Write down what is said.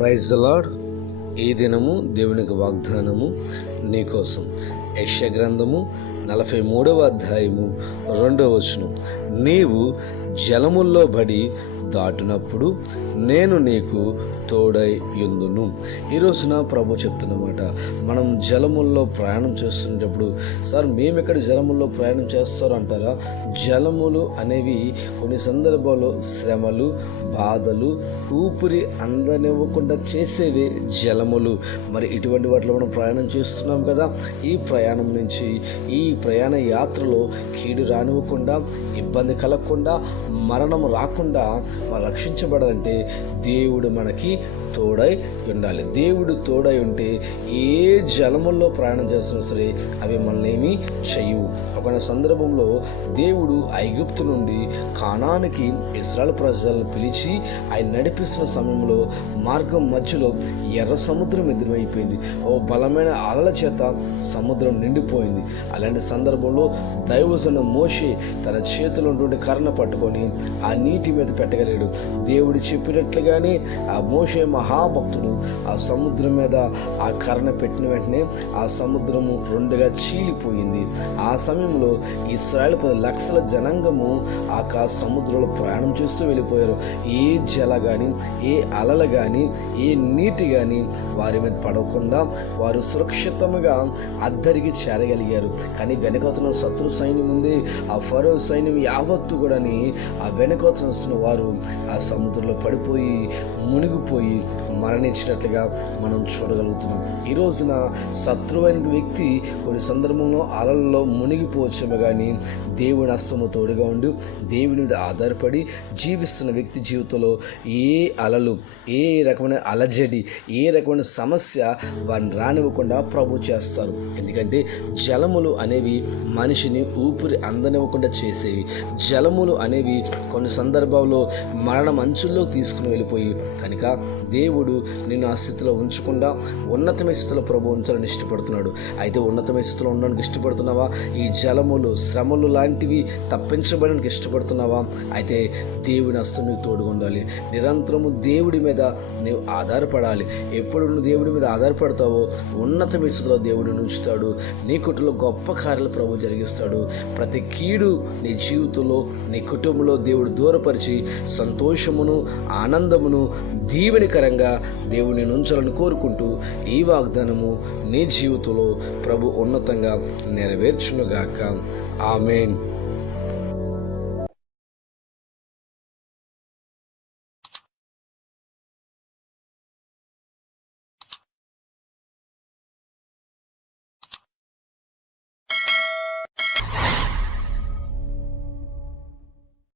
Praise lord ఈ దినము దేవునికి వాగ్దానము నీకోసం. యక్ష గ్రంథము నలభై మూడవ అధ్యాయము రెండవ వచనం. నీవు జలముల్లో పడి దాటినప్పుడు నేను నీకు తోడై యుందును ఈరోజున ప్రభు చెప్తున్నమాట మనం జలముల్లో ప్రయాణం చేస్తున్నప్పుడు సార్ మేము ఇక్కడ జలముల్లో ప్రయాణం చేస్తారు అంటారా? జలములు అనేవి కొన్ని సందర్భాల్లో శ్రమలు బాధలు ఊపిరి అందనివ్వకుండా చేసేవి జలములు. మరి ఇటువంటి వాటిలో మనం ప్రయాణం చేస్తున్నాం కదా ఈ ప్రయాణం నుంచి ఈ ప్రయాణ యాత్రలో కీడు రానివ్వకుండా ఇబ్బంది కలగకుండా మరణం రాకుండా మనం రక్షించబడాలంటే దేవుడు మనకి తోడై ఉండాలి. దేవుడు తోడై ఉంటే ఏ జలముల్లో ప్రయాణం చేస్తున్నా సరే అవి మనల్ని చెయ్యవు ఒక సందర్భంలో దేవుడు ఐగుప్తు నుండి కానానికి ఇస్రాయల్ ప్రజలను పిలిచి ఆయన నడిపిస్తున్న సమయంలో మార్గం మధ్యలో ఎర్ర సముద్రం ఎదురైపోయింది. ఓ బలమైన అలల చేత సముద్రం నిండిపోయింది. అలాంటి సందర్భంలో దైవజన మోషే తన చేతిలో ఉన్నటువంటి కర్ణ పట్టుకొని ఆ నీటి మీద పెట్టగలిగాడు. దేవుడు చెప్పినట్లుగానే ఆ మోషే మహాభక్తుడు ఆ సముద్రం మీద ఆ కర్ణ పెట్టిన వెంటనే ఆ సముద్రము రెండుగా చీలిపోయింది. ఆ సమయం సమయంలో ఇస్రాయల్ పది లక్షల జనాంగము ఆకాశ సముద్రంలో ప్రయాణం చేస్తూ వెళ్ళిపోయారు. ఏ జల కానీ ఏ అలలు కానీ ఏ నీటి కానీ వారి మీద పడకుండా వారు సురక్షితంగా అద్దరికి చేరగలిగారు. కానీ వెనకతున్న శత్రు సైన్యం ఉంది ఆ ఫరో సైన్యం యావత్తు కూడాని ఆ వెనకతున్న వస్తున్న వారు ఆ సముద్రంలో పడిపోయి మునిగిపోయి మరణించినట్లుగా మనం చూడగలుగుతున్నాం. ఈ రోజున శత్రువైన వ్యక్తి కొన్ని సందర్భంలో అలల్లో మునిగిపోవచ్చేమో కానీ దేవుని అస్తము తోడుగా ఉండి. దేవుని మీద ఆధారపడి జీవిస్తున్న వ్యక్తి జీవితంలో ఏ అలలు ఏ రకమైన అలజడి ఏ రకమైన సమస్య వారిని రానివ్వకుండా ప్రభు చేస్తారు. ఎందుకంటే జలములు అనేవి మనిషిని ఊపిరి అందనివ్వకుండా చేసేవి. జలములు అనేవి కొన్ని సందర్భాల్లో మరణ మంచుల్లో తీసుకుని వెళ్ళిపోయి కనుక దేవుడు నిన్ను ఆ స్థితిలో ఉంచకుండా ఉన్నతమైన స్థితిలో ప్రభు ఉంచాలని ఇష్టపడుతున్నాడు. అయితే ఉన్నతమైన స్థితిలో ఉండడానికి ఇష్టపడుతున్నావా? ఈ జలములు శ్రమలు లాంటివి తప్పించబడడానికి ఇష్టపడుతున్నావా? అయితే దేవుని అస్తు నువ్వు తోడుగా ఉండాలి. నిరంతరము దేవుడి మీద నువ్వు ఆధారపడాలి. ఎప్పుడు నువ్వు దేవుడి మీద ఆధారపడతావో ఉన్నత స్థితిలో దేవుడిని ఉంచుతాడు నీ కుటుంబంలో గొప్ప కార్యాలు ప్రభు జరిగిస్తాడు. ప్రతి కీడు నీ జీవితంలో నీ కుటుంబంలో దేవుడు దూరపరిచి సంతోషమును ఆనందమును దీవెనికరంగా దేవుని ఉంచాలని కోరుకుంటూ ఈ వాగ్దానము నీ జీవితంలో ప్రభు ఉన్నతంగా నెరవేర్చునుగాక. Amen.